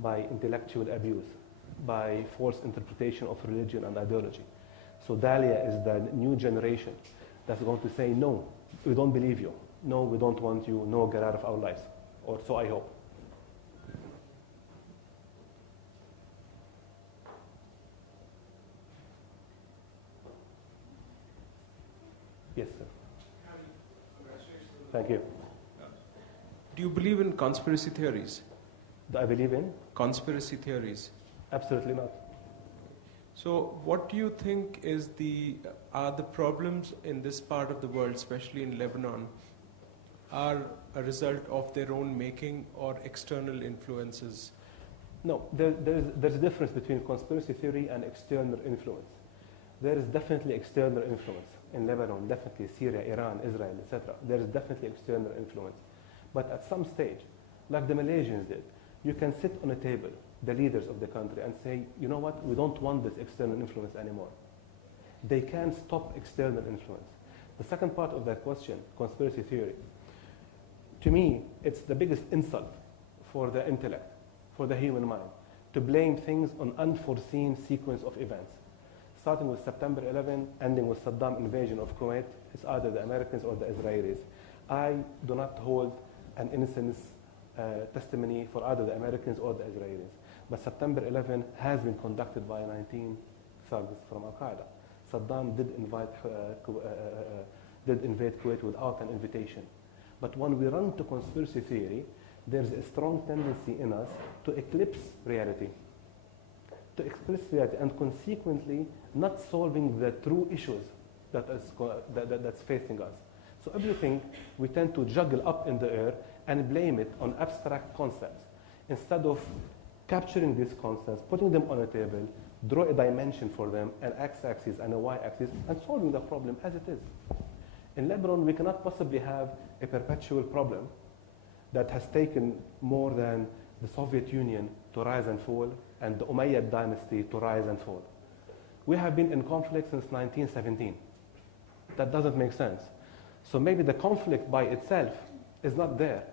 by intellectual abuse, by false interpretation of religion and ideology. So Dalia is the new generation that's going to say, no, we don't believe you. No, we don't want you. No, get out of our lives. Or so I hope. Yes, sir. Thank you. Do you believe in conspiracy theories? Do I believe in? Conspiracy theories. Absolutely not. So what do you think are the problems in this part of the world, especially in Lebanon, are a result of their own making or external influences? No, there's a difference between conspiracy theory and external influence. There is definitely external influence in Lebanon, definitely Syria, Iran, Israel, etc. There is definitely external influence. But at some stage, like the Malaysians did, you can sit on a table, the leaders of the country, and say, you know what, we don't want this external influence anymore. They can stop external influence. The second part of that question, conspiracy theory, to me, it's the biggest insult for the intellect, for the human mind, to blame things on unforeseen sequence of events. Starting with September 11, ending with Saddam invasion of Kuwait, it's either the Americans or the Israelis. I do not hold an innocence testimony for either the Americans or the Israelis. But September 11 has been conducted by 19 thugs from Al-Qaeda. Saddam did invade Kuwait without an invitation. But when we run to conspiracy theory, there's a strong tendency in us to eclipse reality. And consequently not solving the true issues that's facing us. So everything we tend to juggle up in the air and blame it on abstract concepts instead of capturing these concepts, putting them on a table, draw a dimension for them, an x-axis and a y-axis, and solving the problem as it is. In Lebanon, we cannot possibly have a perpetual problem that has taken more than the Soviet Union to rise and fall and the Umayyad dynasty to rise and fall. We have been in conflict since 1917. That doesn't make sense. So maybe the conflict by itself is not there.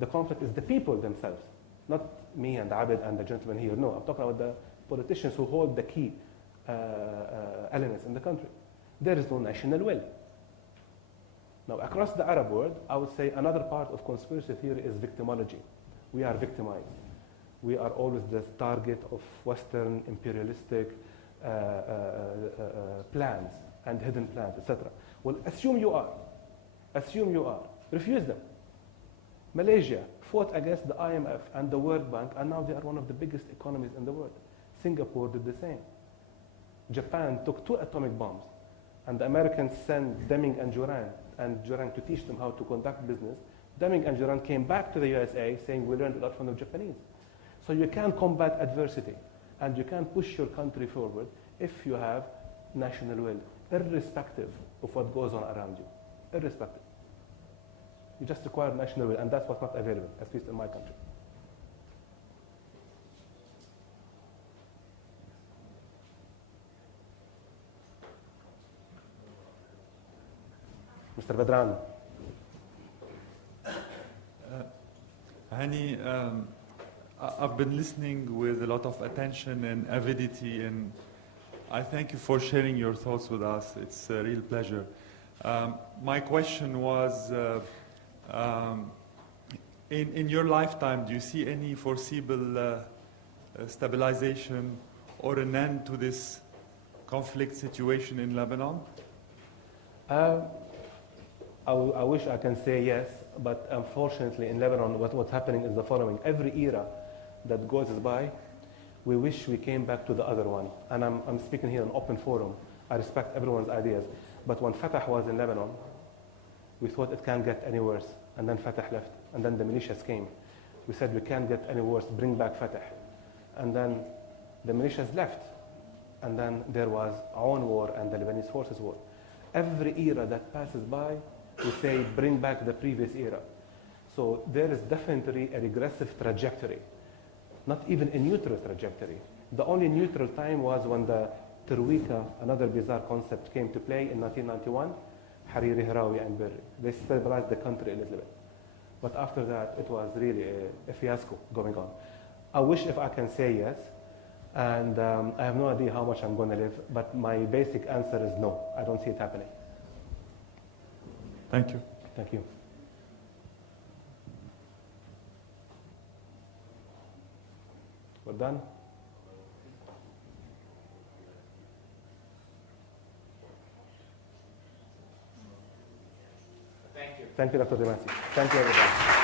The conflict is the people themselves, not me and Abid and the gentleman here. No, I'm talking about the politicians who hold the key elements in the country. There is no national will. Now, across the Arab world, I would say another part of conspiracy theory is victimology. We are victimized. We are always the target of Western imperialistic plans and hidden plans, etc. Well, assume you are. Assume you are. Refuse them. Malaysia fought against the IMF and the World Bank, and now they are one of the biggest economies in the world. Singapore did the same. Japan took 2 atomic bombs, and the Americans sent Deming and Joran to teach them how to conduct business. Deming and Joran came back to the USA saying, we learned a lot from the Japanese. So you can combat adversity, and you can push your country forward if you have national will, irrespective of what goes on around you. Irrespective. You just require national will, and that's what's not available, at least in my country. Mr. Badran. Hani, I've been listening with a lot of attention and avidity, and I thank you for sharing your thoughts with us. It's a real pleasure. My question was, in your lifetime, do you see any foreseeable stabilization or an end to this conflict situation in Lebanon? I wish I can say yes, but unfortunately in Lebanon, what's happening is the following. Every era that goes by, we wish we came back to the other one. And I'm speaking here in an open forum. I respect everyone's ideas. But when Fatah was in Lebanon, we thought it can't get any worse. And then Fatah left. And then the militias came. We said we can't get any worse, bring back Fatah. And then the militias left. And then there was Aoun war and the Lebanese forces war. Every era that passes by, we say bring back the previous era. So there is definitely a regressive trajectory, not even a neutral trajectory. The only neutral time was when the Terwika, another bizarre concept, came to play in 1991, Hariri, Harawi, and Berri. They stabilized the country a little bit. But after that, it was really a fiasco going on. I wish if I can say yes, and I have no idea how much I'm going to live, but my basic answer is no. I don't see it happening. Thank you. Thank you. We're done? Thank you. Thank you, Dr. Demasi. Thank you, everybody.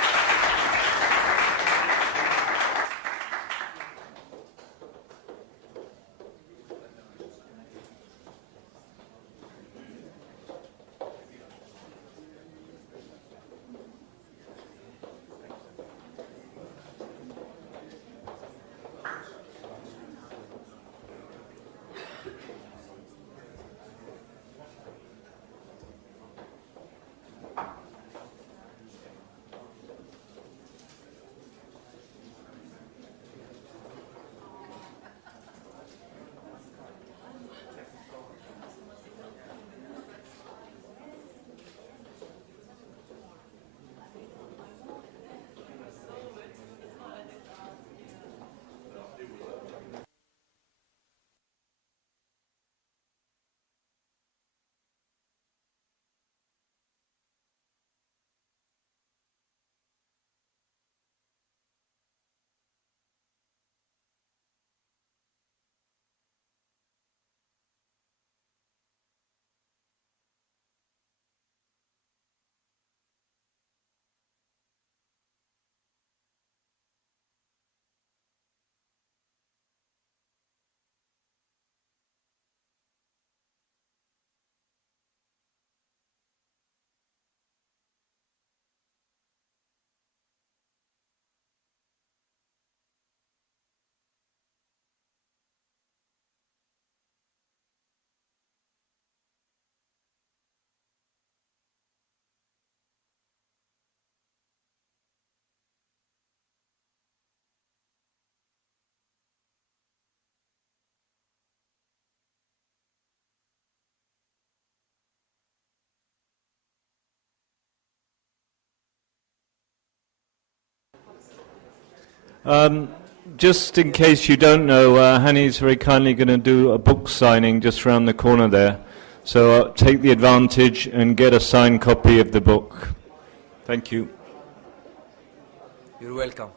Just in case you don't know, Hani's very kindly going to do a book signing just around the corner there. So take the advantage and get a signed copy of the book. Thank you. You're welcome.